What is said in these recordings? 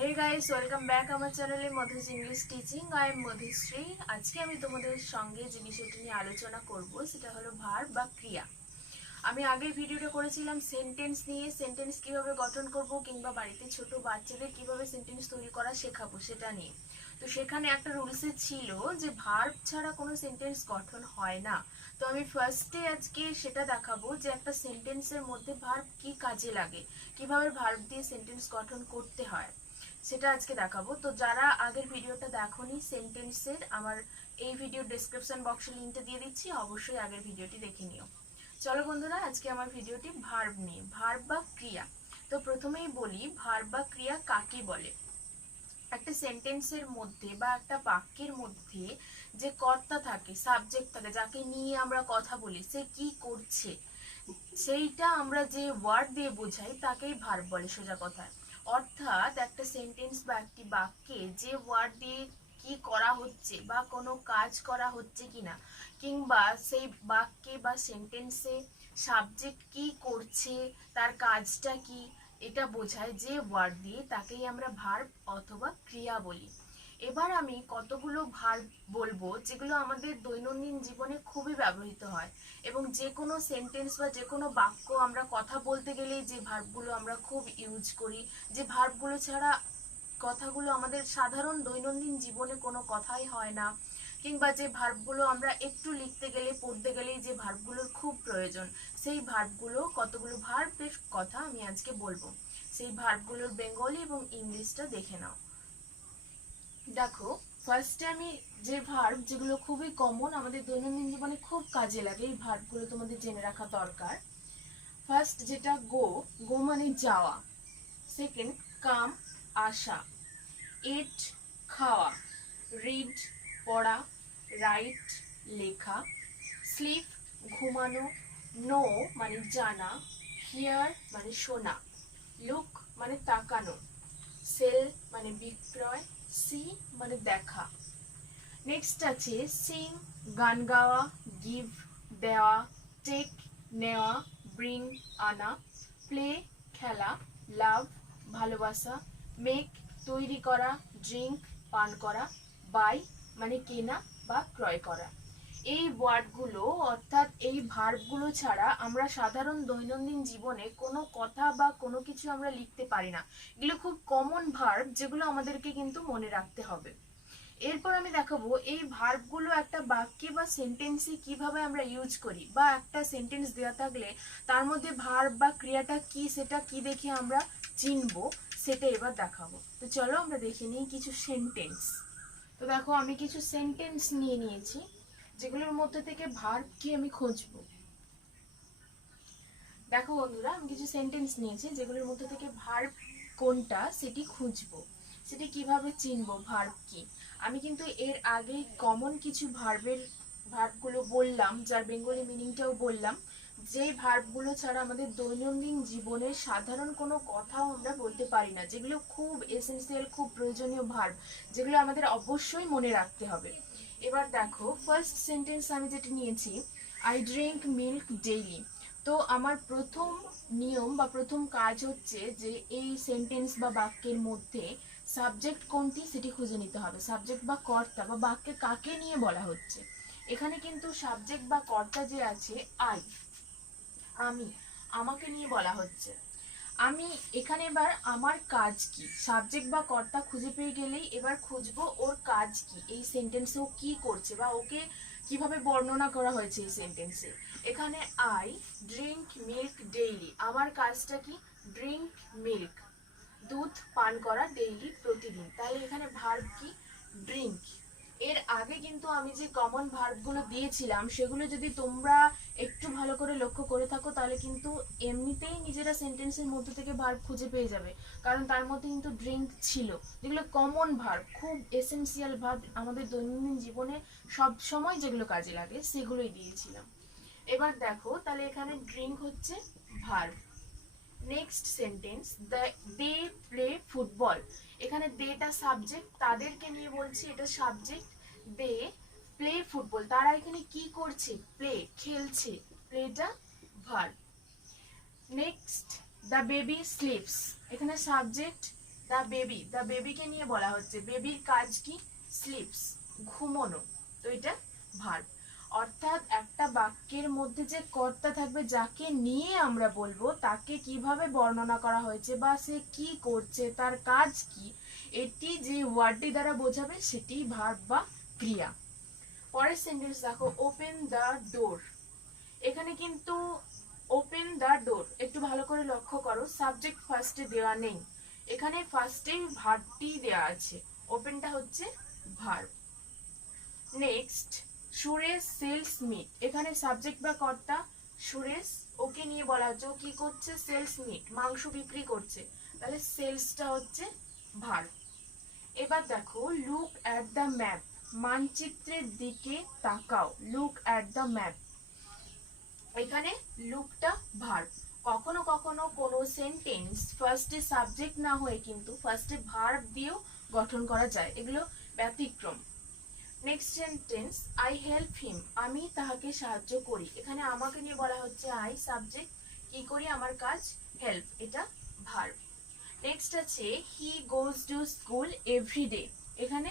Hey guys, welcome back আমার চ্যানেলে Madhu's English teaching. I am Madhushree. আজকে আমি তোমাদের সঙ্গে যে বিষয়টি নিয়ে আলোচনা করব সেটা হলো ভার্ব বা ক্রিয়া। আমি আগের ভিডিওটা করেছিলাম সেন্টেন্স নিয়ে, সেন্টেন্স কিভাবে গঠন করব কিংবা বাড়িতে ছোট বাচ্চাদের কিভাবে সেন্টেন্স তৈরি করা শেখাবো সেটা নিয়ে। তো সেখানে একটা রুলসে ছিল যে ভার্ব ছাড়া কোনো সেন্টেন্স গঠন হয় না। তো আমি ফার্স্টে আজকে সেটা দেখাবো যে একটা সেন্টেন্সের মধ্যে ভার্ব কি কাজে লাগে, কিভাবে ভার্ব দিয়ে সেন্টেন্স গঠন করতে হয় সেটা আজকে দেখাবো। তো যারা আগের ভিডিওটা দেখোনি সেন্টেন্সের, আমার এই ভিডিও ডেসক্রিপশন বক্সে লিঙ্কটা দিয়ে দিচ্ছি, অবশ্যই আগের ভিডিওটি দেখে নিও। চলো বন্ধুরা, আজকে আমার ভিডিওটি ভার্ব নিয়ে, ভার্ব বা ক্রিয়া। তো প্রথমেই বলি ভার্ব বা ক্রিয়া কাকে বলে। একটা সেন্টেন্সের মধ্যে বা একটা বাক্যের মধ্যে যে কর্তা থাকে, সাবজেক্ট থাকে, যাকে নিয়ে আমরা কথা বলি, সে কি করছে সেইটা আমরা যে ওয়ার্ড দিয়ে বোঝাই তাকেই ভার্ব বলে সোজা কথায়। অর্থাৎ একটা সেন্টেন্স বা একটি বাক্যে যে ওয়ার্ড দিয়ে কি করা হচ্ছে বা কোনো কাজ করা হচ্ছে কিনা, কিংবা সেই বাক্যে বা সেন্টেন্সে সাবজেক্ট কি করছে, তার কাজটা কি, এটা বোঝায় যে ওয়ার্ড দিয়ে, তাকেই আমরা ভার্ব অথবা ক্রিয়া বলি। এবার আমি কতগুলো ভার্ব বলবো যেগুলো আমাদের দৈনন্দিন জীবনে খুবই ব্যবহৃত হয়, এবং যে কোনো সেন্টেন্স বা যে কোনো বাক্য আমরা কথা বলতে গেলেই যে ভার্বগুলো আমরা খুব ইউজ করি, যে ভার্বগুলো ছাড়া কথাগুলো আমাদের সাধারণ দৈনন্দিন জীবনে কোনো কথাই হয় না, কিংবা যে ভার্বগুলো আমরা একটু লিখতে গেলে পড়তে গেলেই যে ভার্বগুলোর খুব প্রয়োজন, সেই ভার্বগুলো, কতগুলো ভার্বের কথা আমি আজকে বলবো। সেই ভার্বগুলোর বেঙ্গলি এবং ইংলিশটা দেখে নাও। দেখো, ফার্স্টে আমি যে ভার্ব যেগুলো খুবই কমন, আমাদের দৈনন্দিন জীবনে খুব কাজে লাগে, এই ভার্বগুলো তোমাদের জেনে রাখা দরকার। ফার্স্ট যেটা গো, গো মানে যাওয়া। সেকেন্ড কাম, আসা। ইট, খাওয়া। রিড, পড়া। রাইট, লেখা। স্লিপ, ঘুমানো। নো মানে জানা। হিয়ার মানে শোনা। লুক মানে তাকানো। সেল মানে বিক্রয়। সি মানে দেখা। নেক্সট আছে সিং, গান গাওয়া। গিভ, দেওয়া। টেক, নেওয়া। ব্রিং, আনা। প্লে, খেলা। লাভ, ভালোবাসা। মেক, তৈরি করা। ড্রিঙ্ক, পান করা। বাই মানে কেনা বা ক্রয় করা। এই ওয়ার্ডগুলো অর্থাৎ এই ভার্বগুলো ছাড়া আমরা সাধারণ দৈনন্দিন জীবনে কোনো কথা বা কোনো কিছু আমরা লিখতে পারি না। এগুলো খুব কমন ভার্ব যেগুলো আমাদেরকে কিন্তু মনে রাখতে হবে। এরপর আমি দেখাবো এই ভার্বগুলো একটা বাক্যে বা সেন্টেন্সে কিভাবে আমরা ইউজ করি, বা একটা সেন্টেন্স দেওয়া থাকলে তার মধ্যে ভার্ব বা ক্রিয়াটা কি সেটা কি দেখে আমরা চিনবো, সেটা এবার দেখাবো। তো চলো আমরা দেখে নিই কিছু সেন্টেন্স। তো দেখো, আমি কিছু সেন্টেন্স নিয়ে নিয়েছি যেগুলোর মধ্যে থেকে ভার্ব কি আমি খুঁজবো। দেখো বন্ধুরা, আমি কিছু সেন্টেন্স নিয়েছি যেগুলোর মধ্যে থেকে ভার্ব কোনটা সেটি খুঁজবো। সেটি কিভাবে চিনবো ভার্ব কি। আমি কিন্তু এর আগে কমন কিছু ভার্বগুলো বললাম, যার বেঙ্গলি মিনিংটাও বললাম, যে ভার্বগুলো ছাড়া আমাদের দৈনন্দিন জীবনের সাধারণ কোনো কথাও আমরা বলতে পারি না, যেগুলো খুব এসেন্সিয়াল, খুব প্রয়োজনীয় ভার্ব, যেগুলো আমাদের অবশ্যই মনে রাখতে হবে। এবার দেখো, ফার্স্ট সেন্টেন্স আমি যেটি নিয়েছি, আই ড্রিঙ্ক মিল্ক ডেইলি। তো আমার প্রথম নিয়ম বা প্রথম কাজ হচ্ছে যে এই সেন্টেন্স বা বাক্যের মধ্যে সাবজেক্ট কোনটি সেটি খুঁজে নিতে হবে। সাবজেক্ট বা কর্তা বা বাক্যে কাকে নিয়ে বলা হচ্ছে। এখানে কিন্তু সাবজেক্ট বা কর্তা যে আছে আই, আমি, আমাকে নিয়ে বলা হচ্ছে। আমি এখানে এবার আমার কাজ কি, সাবজেক্ট বা কর্তা খুঁজে পেয়ে গেলেই এবার খুঁজবো ওর কাজ কি, এই সেন্টেন্সে ও কি করছে বা ওকে কিভাবে বর্ণনা করা হয়েছে এই সেন্টেন্সে। এখানে আই ড্রিঙ্ক মিল্ক ডেইলি, আমার কাজটা কি, ড্রিঙ্ক মিল্ক, দুধ পান করা, ডেইলি প্রতিদিন, তাহলে এখানে ভার্ব কি, ড্রিঙ্ক। এর আগে কিন্তু আমি যে কমন ভার্বগুলো দিয়েছিলাম সেগুলো যদি তোমরা একটু ভালো করে লক্ষ্য করে থাকো তাহলে কিন্তু এমনিতেই নিজেরা সেন্টেন্সের মধ্যে থেকে ভার্ব খুঁজে পেয়ে যাবে, কারণ তার মধ্যে কিন্তু ড্রিঙ্ক ছিল, যেগুলো কমন ভার্ব, খুব এসেন্সিয়াল ভার্ব, আমাদের দৈনন্দিন জীবনে সব সময় যেগুলো কাজে লাগে সেগুলোই দিয়েছিলাম। এবার দেখো, তাহলে এখানে ড্রিঙ্ক হচ্ছে verb. Next sentence, they play football. এখানে দেটা সাবজেক্ট, তাদেরকে নিয়ে বলছি, এটা সাবজেক্ট। দে প্লে ফুটবল, তারা এখানে কি করছে, প্লে, খেলছে, প্লেটা verb. Next, the baby sleeps, এখানে সাবজেক্ট দ্য বেবিকে নিয়ে বলা হচ্ছে, বেবির কাজ কি? স্লিপস, ঘুমোনো। তো এটা ভার্ব। অর্থাৎ একটা বাক্যের মধ্যে যে কর্তা থাকবে, যাকে নিয়ে আমরা বলবো, তাকে কিভাবে বর্ণনা করা হয়েছে বা সে কি করছে, তার কাজ কি, এটি যে ওয়ার্ডটি দ্বারা বোঝাবে সেটি ভার্ব বা ক্রিয়া। পরের সেন্টেন্স দেখো, ওপেন দ্য ডোর। এখানে কিন্তু ওপেন দ্য ডোর একটু ভালো করে লক্ষ্য করো, সাবজেক্ট ফার্স্টে দেওয়া নেই, এখানে ফার্স্টে ভার্বটি দেওয়া আছে, ওপেনটা হচ্ছে verb. Next, Suresh sells meat. এখানে সাবজেক্ট বা কর্তা সুরেশ, ওকে নিয়ে বলা হচ্ছে, ও কি করছে? সেলস মিট, মাংস বিক্রি করছে, তাহলে সেলসটা হচ্ছে ভার্ব। এবার দেখো, লুক অ্যাট দ্য ম্যাপ। মানচিত্রের দিকে তাকাও, লুক অ্যাট দ্য ম্যাপ। এখানে লুকটা ভার্ব। কখনো কখনো কোনো সেন্টেন্স ফার্স্টে সাবজেক্ট না হয়ে কিন্তু ফার্স্টে ভার্ব দিয়েও গঠন করা যায়, এগুলো ব্যতিক্রম। Next sentence, I help him. আমি তাহাকে সাহায্য করি। এখানে আমাকে নিয়ে বলা হচ্ছে, আই সাবজেক্ট, কি করি? আমার কাজ। হেল্প এটা ভার্ব। নেক্সট আছে, হি গোজ টু স্কুল এভরিডে। এখানে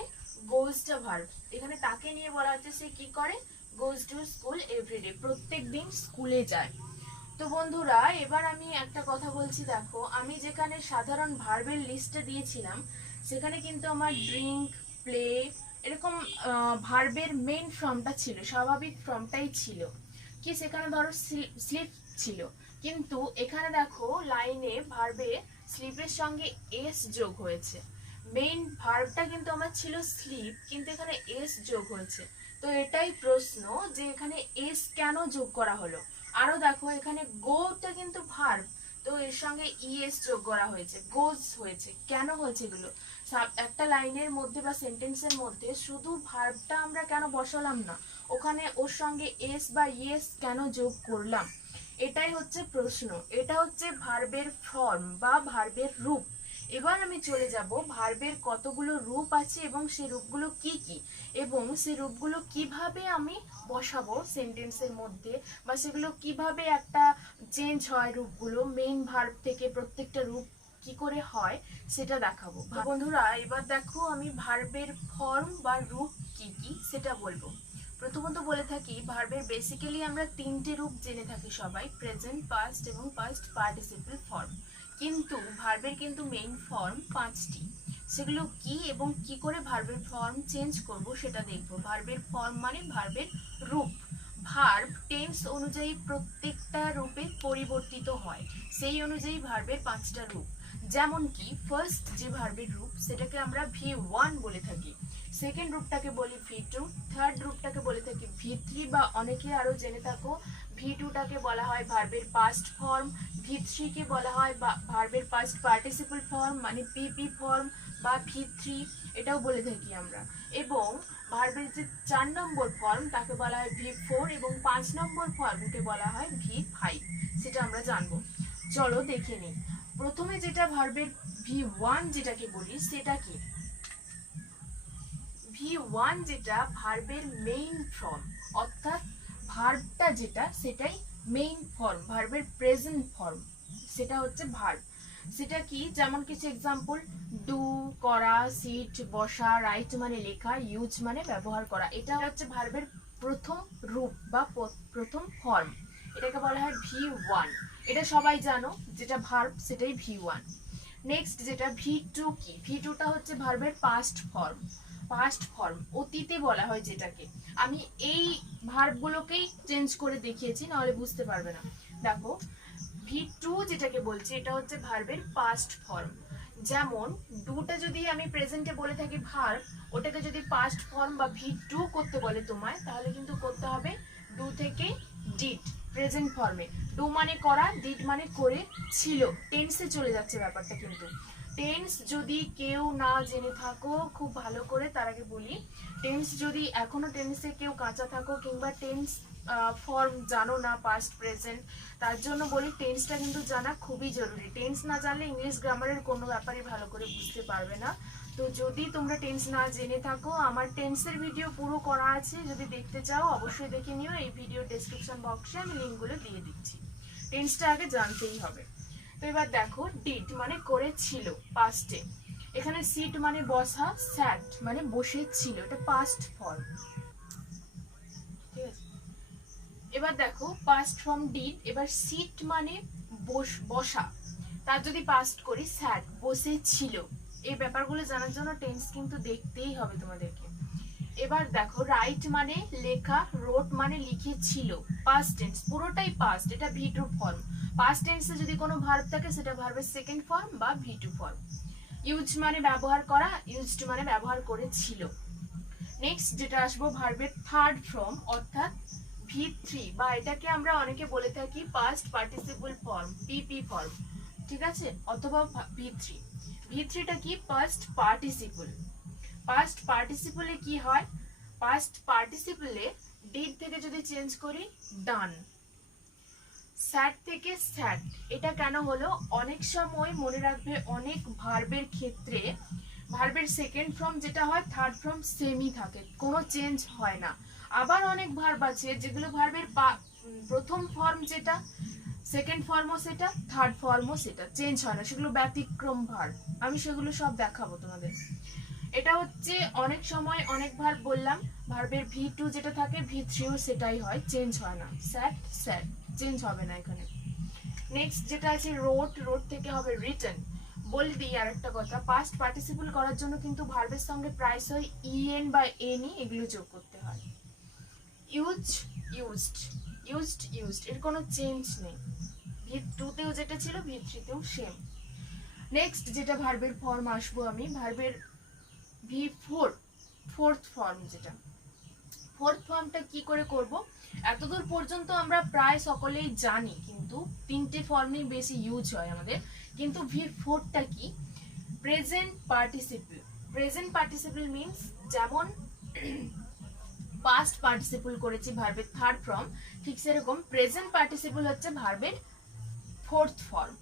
গোজটা ভার্ব, এখানে তাকে নিয়ে বলা হচ্ছে, সে কি করে? গোজ টু স্কুল এভরিডে, প্রত্যেক দিন স্কুলে যায়। তো বন্ধুরা, এবার আমি একটা কথা বলছি, দেখো আমি যেখানে সাধারণ ভার্বের লিস্টটা দিয়েছিলাম, সেখানে কিন্তু আমার ড্রিঙ্ক, প্লে, এরকম ভার্বের মেইন ফর্মটা ছিল, স্বাভাবিক ফর্মটাই ছিল কি, সেখানে ধরো স্লিপ ছিল, কিন্তু এখানে দেখো লাইনে ভার্বে স্লিপের সঙ্গে এস যোগ হয়েছে। মেইন ভার্বটা কিন্তু আমার ছিল স্লিপ, কিন্তু এখানে এস যোগ হয়েছে। তো এটাই প্রশ্ন যে এখানে এস কেন যোগ করা হলো। আরো দেখো, এখানে গোটা কিন্তু ভার্ব, তো এর সঙ্গে ইএস যোগ করা হয়েছে, গোজ হয়েছে। কেন হয়েছে এগুলো? একটা লাইনের মধ্যে বা সেন্টেন্সের মধ্যে শুধু ভার্বটা আমরা কেন বসালাম না, ওখানে ওর সঙ্গে এস বা ইএস কেন যোগ করলাম? এটাই হচ্ছে প্রশ্ন। এটা হচ্ছে ভার্বের ফর্ম বা ভার্বের রূপ। এবার আমি চলে যাব ভার্বের কতগুলো রূপ আছে এবং সেই রূপগুলো কি কি, এবং সেই রূপগুলো কিভাবে আমি বসাবো সেন্টেন্সের মধ্যে, বা সেগুলো কিভাবে একটা চেঞ্জ হয়, রূপগুলো মেইন ভার্ব থেকে প্রত্যেকটা রূপ কি করে হয় সেটা দেখাবো। বন্ধুরা, এবার দেখো আমি ভার্বের ফর্ম বা রূপ কি কি সেটা বলবো। প্রথমত বলে থাকি, ভার্বের বেসিক্যালি আমরা তিনটে রূপ জেনে থাকি সবাই, প্রেজেন্ট, পাস্ট এবং পাস্ট পার্টিসিপল ফর্ম। কিন্তু ভার্বের কিন্তু মেইন ফর্ম 5টি। সেগুলো কি এবং কি করে ভার্বের ফর্ম চেঞ্জ করব সেটা দেখব। ভার্বের ফর্ম মানে ভার্বের রূপ। ভার্ব টেন্স অনুযায়ী প্রত্যেকটা রূপে পরিবর্তিত হয়, সেই অনুযায়ী ভার্বের 5টা রূপ। যেমন কি ফার্স্ট যে ভার্বের রূপ সেটাকে আমরা V1 বলে থাকি, সেকেন্ড রূপটাকে বলি V2, থার্ড রূপটাকে বলে থাকি V3, বা অনেকে আরো জেনে থাকো V2টাকে বলা হয় ভার্বের পাস্ট ফর্ম, V3 কে বলা হয় ভার্বের পাস্ট পার্টিসিপল ফর্ম মানে PP ফর্ম বা V3, এটাও বলে থাকি আমরা। এবং ভার্বের যে 4 নম্বর ফর্ম তাকে বলা হয় V4 এবং 5 নম্বর ফর্মকে বলা হয় V5, সেটা আমরা জানবো। চলো দেখে নিই। প্রথমে যেটা ভার্বের V1 যেটাকে বলি সেটা কি? V1 যেটা ভার্বের মেইন ফর্ম, অর্থাৎ ভার্বটা যেটা সেটাই মেইন ফর্ম, ভার্বের প্রেজেন্ট ফর্ম, সেটা হচ্ছে ভার্ব। সেটা কি? যেমন কিছু এক্সাম্পল, ডু করা, সিট বসা, রাইট মানে লেখা, ইউজ মানে ব্যবহার করা। এটা হচ্ছে ভার্বের প্রথম রূপ বা প্রথম ফর্ম, এটাকে বলা হয় V1। এটা সবাই জানো, যেটা ভার্ব সেটাই V1। নেক্সট যেটা V2 কি? V2টা হচ্ছে ভার্বের পাস্ট ফর্ম। পাস্ট ফর্ম অতীতে বলা হয় যেটাকে। আমি এই ভার্বগুলোকেই চেঞ্জ করে দেখিয়েছি, নাহলে বুঝতে পারবে না। দেখো V2 যেটাকে বলছি এটা হচ্ছে ভার্বের পাস্ট ফর্ম। যেমন ডুটা যদি আমি প্রেজেন্টে বলে থাকি ভার্ব, ওটাকে যদি পাস্ট ফর্ম বা V2 করতে বলে তোমায়, তাহলে কিন্তু করতে হবে ডু থেকে ডিড, প্রেজেন্ট ফর্মে। ডু মানে করা, ডিড মানে করে ছিল, টেন্সে চলে যাচ্ছে ব্যাপারটা। কিন্তু টেন্স যদি কেউ না জেনে থাকো খুব ভালো করে, তার আগে বলি, টেন্স যদি এখনো টেন্সে কেউ কাঁচা থাকো কিংবা টেন্স ফর্ম জানো না পাস্ট প্রেজেন্ট, তার জন্য বলি টেন্সটা কিন্তু জানা খুবই জরুরি। টেন্স না জানলে ইংলিশ গ্রামারের কোনো ব্যাপারই ভালো করে বুঝতে পারবে না। তো যদি তোমরা টেন্স না জেনে থাকো, আমার টেন্সের ভিডিও পুরো করা আছে, যদি দেখতে চাও অবশ্যই দেখে নিও। এই ভিডিও ডেসক্রিপশন বক্সে আমি লিঙ্কগুলো দিয়ে দিচ্ছি। টেন্সটা আগে জানতেই হবে। তো এবার দেখো, ডিড মানে করেছিল পাস্টে, এখানে সিট মানে বসা, স্যাট মানে বসে ছিল, এটা পাস্ট ফর্ম। ঠিক আছে, এবার দেখো পাস্ট ফর্ম ডিড। এবার সিট মানে বসা, তার যদি পাস্ট করি স্যাট বসে ছিল। এই ব্যাপারগুলো জানার জন্য টেন্স কিন্তু দেখতেই হবে তোমাদেরকে। এবার দেখো রাইট মানে লেখা, রোট মানে লিখেছিল, পাস্ট টেন্স পুরোটাই পাস্ট, এটা ভি2 ফর্ম। পাস্ট টেন্সে যদি কোনো ভার্ব থাকে সেটা ভার্বের সেকেন্ড ফর্ম বা ভি2 ফর্ম। ইউজ মানে ব্যবহার করা, ইউজড মানে ব্যবহার করেছিল। নেক্সট যেটা আসবো ভার্বের থার্ড ফর্ম অর্থাৎ ভি3, বা এটাকে আমরা অনেকে বলে থাকি past participle form, PP form. ঠিক আছে, অথবা ভি3। ভি3টা কি? Past participle. পাস্ট পার্টিসিপলে কি হয়? পাস্ট পার্টিসিপলে ডিড থেকে যদি চেঞ্জ করি ডান, স্যাট থেকে স্যাট। এটা কেন হলো? অনেক সময় মনে রাখবে অনেক ভার্বের ক্ষেত্রে ভার্বের সেকেন্ড ফর্ম যেটা হয় থার্ড ফর্ম সেমই থাকে, কোনো চেঞ্জ হয় না। আবার অনেক ভার্ব আছে যেগুলো ভার্বের প্রথম ফর্ম যেটা, সেকেন্ড ফর্মও সেটা, থার্ড ফর্মও সেটা, চেঞ্জ হয় না, সেগুলো ব্যতিক্রম ভার্ব। আমি সেগুলো সব দেখাবো তোমাদের। এটা হচ্ছে অনেক সময় অনেক ভার্ব বললাম, ভার্বের ভি2 যেটা থাকে ভি3ও সেটাই হয়, চেঞ্জ হয় না, স্যাট স্যাট, চেঞ্জ হবে না এখানে। নেক্সট যেটা আছে রোট, রোট থেকে হবে রিটেন। বলে দিই আর একটা কথা, পাস্ট পার্টিসিপল করার জন্য কিন্তু ভার্বের সঙ্গে প্রায়শই ইএন বা এনি এগুলো যোগ করতে হয়। ইউজ, ইউজড, ইউজড, ইউজড, এর কোনো চেঞ্জ নেই। ভি2তেও যেটা ছিল ভি3তেও সেম। নেক্সট যেটা ভার্বের ফর্ম আসবো আমি, ভার্বের ভি4 ফোর্থ ফর্ম যেটা। ফোর্থ ফর্মটা কি করে করব? এতদূর পর্যন্ত আমরা প্রায় সকলেই জানি, কিন্তু তিনটে ফর্মই বেশি ইউজ হয় আমাদের। কিন্তু ভি4টা কি? Present participle. Present participle means যেমন পাস্ট পার্টিসিপল করেছি ভার্বের থার্ড ফর্ম, ঠিক সেরকম প্রেজেন্ট পার্টিসিপল হচ্ছে ভার্বের ফোর্থ ফর্ম।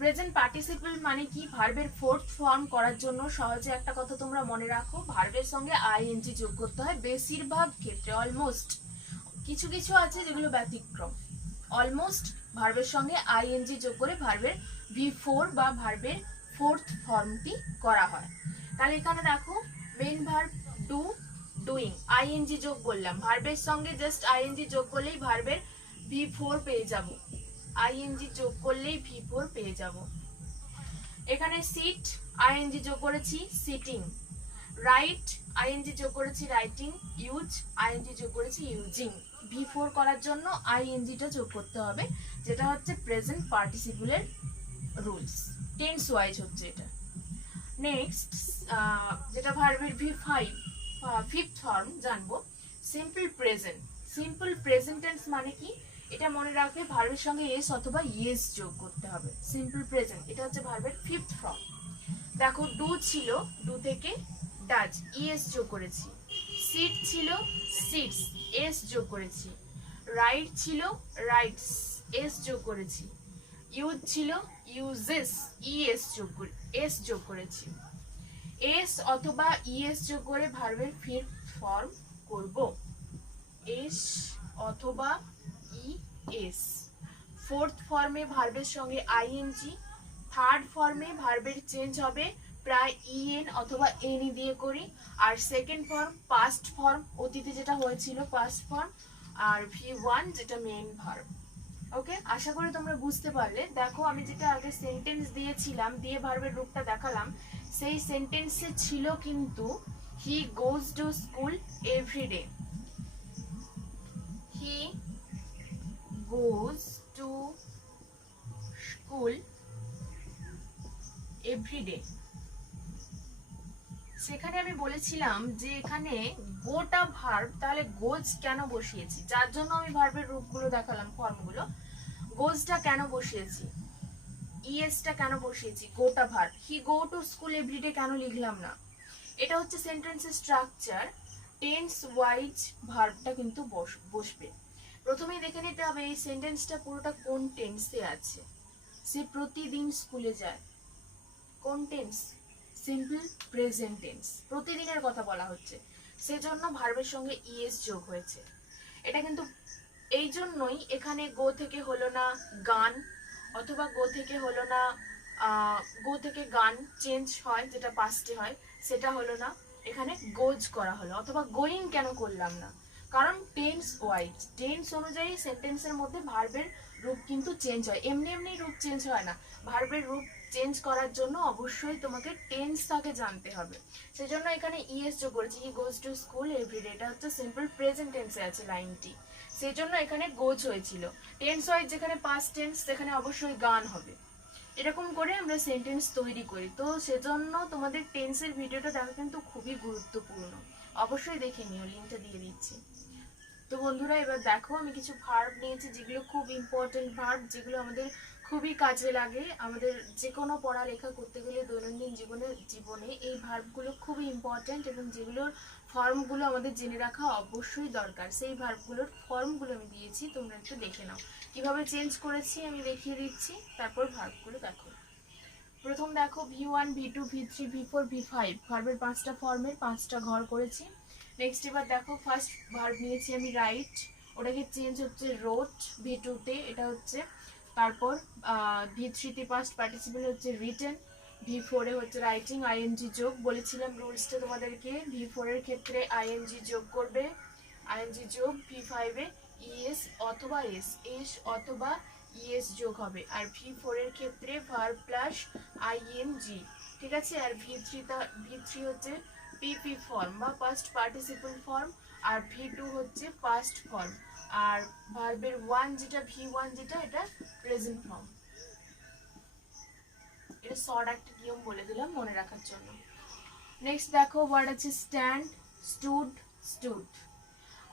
প্রেজেন্ট পার্টিসিপল মানে কি? ভার্বের ফোর্থ ফর্ম করার জন্য সহজে একটা কথা তোমরা মনে রাখো, ভার্বের সঙ্গে আইএনজি যোগ করতে হয় বেশিরভাগ ক্ষেত্রে, অলমোস্ট। কিছু কিছু আছে যেগুলো ব্যতিক্রম। অলমোস্ট ভার্বের সঙ্গে আইএনজি যোগ করে ভার্বের ভি4 বা ভার্বের ফোর্থ ফর্মটি করা হয়। তাহলে এখানে দেখো main verb do, doing, ING যোগ করলাম, ভার্বের সঙ্গে জাস্ট আইএনজি যোগ করলেই ভার্বের ভি4 পেয়ে যাব, আইএনজি যোগ করলেই ভি4 পেয়ে যাব। এখানে সিট আইএনজি যোগ করেছি সিটিং, রাইট আইএনজি যোগ করেছি রাইটিং, ইউজ আইএনজি যোগ করেছি ইউজিং। ভি4 করার জন্য আইএনজিটা যোগ করতে হবে, যেটা হচ্ছে প্রেজেন্ট পার্টিসিপলের রুলস, টেন্স ওয়াইজ হচ্ছে এটা। নেক্সট যেটা ভার্বের ভি5 ফিফথ ফর্ম জানবো, simple present. Simple present tense মানে কি? এটা মনে রাখবে ভার্বের সঙ্গে এস অথবা ইয়েস যোগ করতে হবে। সিম্পল প্রেজেন্ট এটা হচ্ছে ভার্বের ফিফথ ফর্ম। দেখো ডু ছিল, ডু থেকে ডাজ, ইএস যোগ করেছি। সিট ছিল, সিটস, এস যোগ করেছি। রাইট ছিল, রাইটস, এস যোগ করেছি। ইউজ ছিল, ইউজেস, ইএস যোগ করে এস যোগ করেছি। এস অথবা ইএস যোগ করে ভার্বের ফিফথ ফর্ম করব, এস অথবা ইএস। ফোর্থ ফর্মে ভার্বের সঙ্গে আইএনজি, থার্ড ফর্মে ভার্বের চেঞ্জ হবে প্রায় ইএন অথবা এনি দিয়ে করি, আর সেকেন্ড ফর্ম পাস্ট ফর্ম, অতীতে যেটা হয়েছিল পাস্ট ফর্ম, আর ভি1 যেটা মেইন ভার্ব। ওকে, আশা করি তোমরা বুঝতে পারলে। দেখো আমি যেটা আগে সেন্টেন্স দিয়েছিলাম, দিয়ে ভার্বের রূপটা দেখালাম, সেই সেন্টেন্সে ছিল কিন্তু he goes to school every day, he goes to school every day. সেখানে আমি বলেছিলাম যে এখানে গোটা ভার্ব, তাহলে গোজ কেন বসিয়েছি, যার জন্য আমি ভার্বের রূপগুলো দেখালাম, ফর্মগুলো। গোজটা কেন বসিয়েছি, ইএসটা কেন বসিয়েছি, গোটা verb. He go to school every day কেন লিখলাম না? এটা হচ্ছে সেন্টেন্সের স্ট্রাকচার, টেন্স ওয়াইজ ভার্বটা কিন্তু বসবে। প্রথমেই দেখে নিতে হবে এই সেন্টেন্সটা পুরোটা কোন টেন্সে আছে। সে প্রতিদিন স্কুলে যায়, কোন টেন্স? সিম্পল প্রেজেন্ট টেন্স, প্রতিদিনের কথা বলা হচ্ছে, সেজন্য ভার্বের সঙ্গে ইএস যোগ হয়েছে। এটা কিন্তু এই জন্যই এখানে গো থেকে হলো না গান, অথবা গো থেকে হলো না গো থেকে গান চেঞ্জ হয়, যেটা পাস্টে হয়, সেটা হলো না, এখানে গোজ করা হলো। অথবা গোয়িং কেন করলাম না, কারণ টেন্স ওয়াইজ, টেন্স অনুযায়ী সেন্টেন্সের মধ্যে ভার্বের রূপ কিন্তু চেঞ্জ হয়, এমনি এমনি রূপ চেঞ্জ হয় না। ভার্বের রূপ চেঞ্জ করার জন্য অবশ্যই তোমাকে টেন্সটাকে জানতে হবে। সেজন্য এখানে ইএস যোগ করেছি, হি গোজ টু স্কুল এভরিডে, এটা হচ্ছে সিম্পল প্রেজেন্ট টেন্সে আছে লাইনটি, সেই জন্য এখানে গোজ হয়েছিল। টেন্স ওয়াইজ যেখানে পাস্ট টেন্স সেখানে অবশ্যই গান হবে। এরকম করে আমরা সেন্টেন্স তৈরি করি। তো সেজন্য তোমাদের টেন্সের ভিডিওটা দেখা কিন্তু খুবই গুরুত্বপূর্ণ, অবশ্যই দেখে নিও, লিঙ্কটা দিয়ে দিচ্ছি। তো বন্ধুরা এবার দেখো আমি কিছু ভার্ব নিয়েছি যেগুলো খুব ইম্পর্টেন্ট ভার্ব, যেগুলো আমাদের খুবই কাজে লাগে। আমাদের যে কোনো পড়ালেখা করতে গেলে দৈনন্দিন জীবনে এই ভার্বগুলো খুবই ইম্পর্টেন্ট, এবং যেগুলোর ফর্মগুলো আমাদের জেনে রাখা অবশ্যই দরকার। সেই ভার্বগুলোর ফর্মগুলো আমি দিয়েছি, তোমরা একটু দেখে নাও। কিভাবে চেঞ্জ করেছি আমি দেখিয়ে দিচ্ছি, তারপর ভার্বগুলো দেখো। প্রথম দেখো V1, V2, V3, V4, V5, ভার্বের 5টা ফর্মের 5টা ঘর করেছি। নেক্সট এবার দেখো ফার্স্ট ভার্ব নিয়েছি আমি রাইট, ওটাকে চেঞ্জ হচ্ছে রোট V2 তে, এটা হচ্ছে। তারপর V3 তে পাস্ট পার্টিসিপল হচ্ছে রিটেন, V4 এ হচ্ছে রাইটিং, আইএনজি যোগ। বলেছিলাম রুলসটা তোমাদেরকে, V4 এর ক্ষেত্রে আইএনজি যোগ করবে, আইএনজি যোগ। V5 এ ইএস অথবা এস অথবা ইএস যোগ হবে। আর V4 এর ক্ষেত্রে ভার্ব প্লাস আইএনজি, ঠিক আছে। আর V3 হচ্ছে পিপি ফর্ম বা পাস্ট পার্টিসিপল ফর্ম, আর V2 হচ্ছে পাস্ট ফর্ম। আর ভার্বের 1 যেটা V1 যেটা, এটা প্রেজেন্ট ফর্ম। এটা শর্ট একটা নিয়ম বলে দিলাম মনে রাখার জন্য। নেক্সট দেখো ওয়ার্ড আছে স্ট্যান্ড, স্টুড, স্টুড।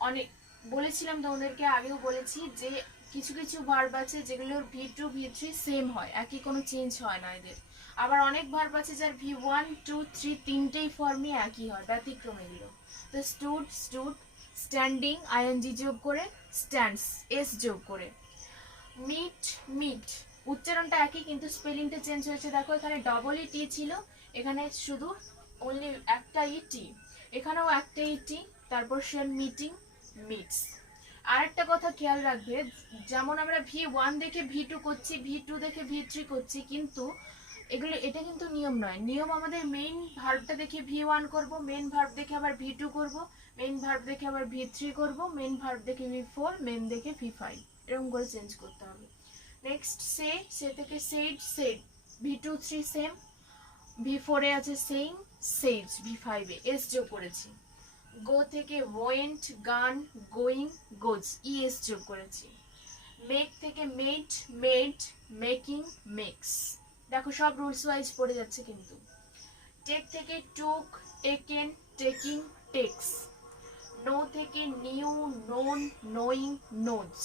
অনেক বলেছিলাম তোমাদেরকে, আগেও বলেছি যে কিছু কিছু ভার্ব আছে যেগুলোর V2 V3 সেম হয়, একই, কোনো চেঞ্জ হয় না এদের। আবার অনেক ভার্ব আছে যার V1 2 3 তিনটেই ফর্মই একই হয়, ব্যতিক্রম এগুলো। তো স্টুড, স্টুড, স্ট্যান্ডিং আইএনজি যোগ করে, স্ট্যান্ডস এস যোগ করে। মিট, মিট, উচ্চারণটা একই কিন্তু স্পেলিংটা চেঞ্জ হয়েছে। দেখো এখানে ডবল ই টি ছিল, এখানে শুধু অনলি একটা ই টি, এখানেও একটা ই টি। তারপর সেম মিটিং, মিটস। আর একটা কথা খেয়াল রাখবে, যেমন আমরা V1 দেখে V2 করছি, V2 দেখে V3 করছি, কিন্তু এটা কিন্তু নিয়ম নয়। নিয়ম আমাদের মেইন ভার্বটা দেখে V1 করব, মেইন ভার্ব দেখে আবার V2 করব, মেইন ভার্ব দেখে আবার V3 করব, মেইন ভার্ব দেখে V4, মেইন দেখে V5, এরকম করে চেঞ্জ করতে হবে। নেক্সট সে থেকে shed, shed V2 3 same, V4 এ আছে saying, Sage, V5 A S যোগ করেছি। গো থেকে ওয়েন্ট, গান, গোয়িং, গোজ, ইএস যোগ করেছি। মেক থেকে মেড, মেড, মেকিং, মেক্স। দেখো সব রুলস ওয়াইজ পড়ে যাচ্ছে কিন্তু। টেক থেকে took, taken, taking, takes. Know থেকে knew, known, knowing, knows.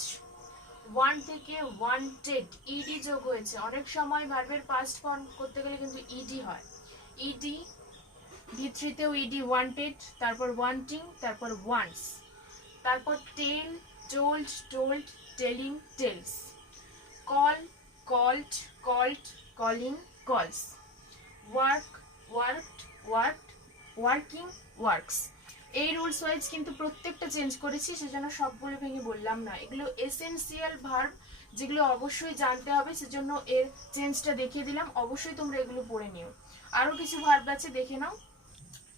Want থেকে ওয়ান্টেড, ইডি যোগ হয়েছে। অনেক সময় ভার্বের পাস্ট ফর্ম করতে গেলে কিন্তু ইডি হয়, ইডি। V3 তেও ইডি, ওয়ান্টেড, তারপর ওয়ান্টিং, তারপর ওয়ান্টস। তারপর tell, told, told, telling, tells. Call, called, called, calling, calls. Work, worked, worked, working, works. এই রুলস ওয়াইজ কিন্তু প্রত্যেকটা চেঞ্জ করেছি, সেজন্য সবগুলো ভেঙে বললাম না। এগুলো এসেনশিয়াল ভার্ব, যেগুলো অবশ্যই জানতে হবে, সেজন্য এর চেঞ্জটা দেখিয়ে দিলাম। অবশ্যই তোমরা এগুলো পড়ে নিও। আরো কিছু ভার্ব আছে, দেখে নাও।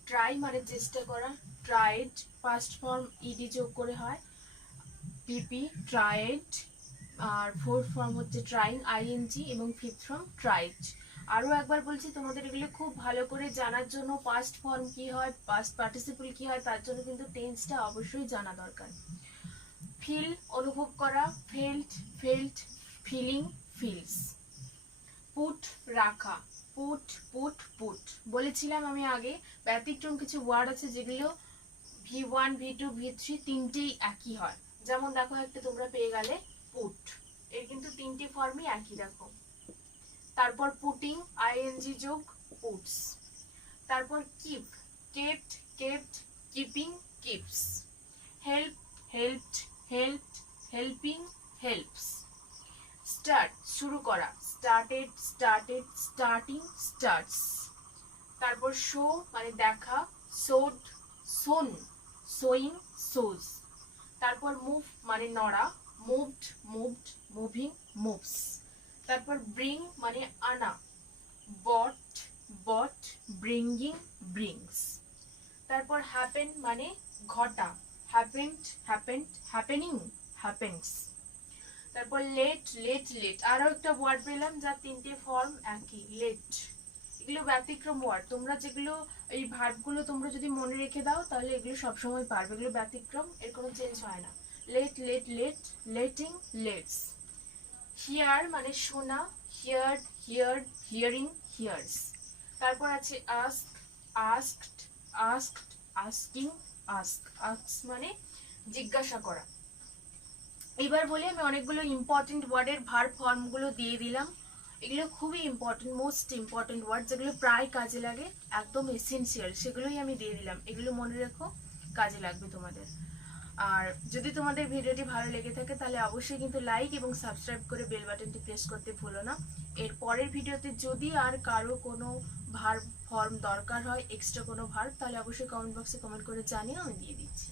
ট্রাই মানে চেষ্টা করা, ট্রাইড ফার্স্ট ফর্ম ইডি যোগ করে হয়, পিপি, ট্রাইড। আর ফোর্থ ফর্ম হচ্ছে ট্রাইং, আইএনজি, এবং ফিফথ ফর্ম ট্রাইড। আরো একবার বলছি, তোমাদের এগুলো খুব ভালো করে জানার জন্য পাস্ট ফর্ম কি হয়, পাস্ট পার্টিসিপল কি হয়, তার জন্য কিন্তু টেন্সটা অবশ্যই জানা দরকার। ফিল, অনুভব করা, felt, felt, feeling, feels. Put, রাখা, পুট, পুট, পুট। বলেছিলাম আমি আগে, ব্যতিক্রম কিছু ওয়ার্ড আছে যেগুলো V1 V2 V3 তিনটেই একই হয়। যেমন দেখো একটা তোমরা পেয়ে গেলে পুট, এর কিন্তু তিনটি ফর্মই একই। দেখো তারপর পুটিং, আইএনজি যোগ, পুটস। তারপর keep, kept, kept, keeping, keeps. Help, helped, helped, helping, helps. Start, শুরু করা, স্টার্টেড, স্টার্টেড, স্টার্টিং, স্টার্টস। তারপর শো মানে দেখা, শোড, শোন, শোয়িং, শোজ। তারপর মুভ মানে নড়া, মুভড, মুভড, মুভিং, মুভস। তারপর ব্রিং মানে আনা, বট, বট, ব্রিঙ্গিং, ব্রিংস। তারপর হ্যাপেন মানে ঘটা, হ্যাপেন্ড, হ্যাপেন্ড, হ্যাপেনিং, হ্যাপেন্স। তারপর লেট, লেট, লেট, আরো একটা ওয়ার্ড পেলাম যার তিনটে ফর্ম একই, লেট। এগুলো ব্যতিক্রম ওয়ার্ড, তোমরা যেগুলো এই ভার্বগুলো তোমরা যদি মনে রেখে দাও তাহলে এগুলো সবসময় পারবে, এগুলো ব্যতিক্রম, এর কোনো চেঞ্জ হয় না। Let, let, let, letting, lets. Hear মানে শোনা, হিয়ার্ড, হিয়ার্ড, হিয়ারিং, হিয়ার্স। তারপর আছে ask, asked, asked, asking, ask. Ask মানে জিজ্ঞাসা করা। এবার বলি আমি অনেকগুলো ইম্পর্টেন্ট ওয়ার্ডের ভার্ব ফর্মগুলো দিয়ে দিলাম। এগুলো খুবই ইম্পর্টেন্ট, মোস্ট ইম্পর্টেন্ট ওয়ার্ড, যেগুলো প্রায় কাজে লাগে, একদম এসেনশিয়াল, সেগুলোই আমি দিয়ে দিলাম। এগুলো মনে রেখো, কাজে লাগবে তোমাদের। আর যদি তোমাদের ভিডিওটি ভালো লেগে থাকে তাহলে অবশ্যই কিন্তু লাইক এবং সাবস্ক্রাইব করে বেল বাটনটি প্রেস করতে ভুলো না। এর পরের ভিডিওতে যদি আর কারো কোনো ভার্ব ফর্ম দরকার হয়, এক্সট্রা কোনো ভার্ব, তাহলে অবশ্যই কমেন্ট বক্সে কমেন্ট করে জানিয়ে আমি দিয়ে দিচ্ছি।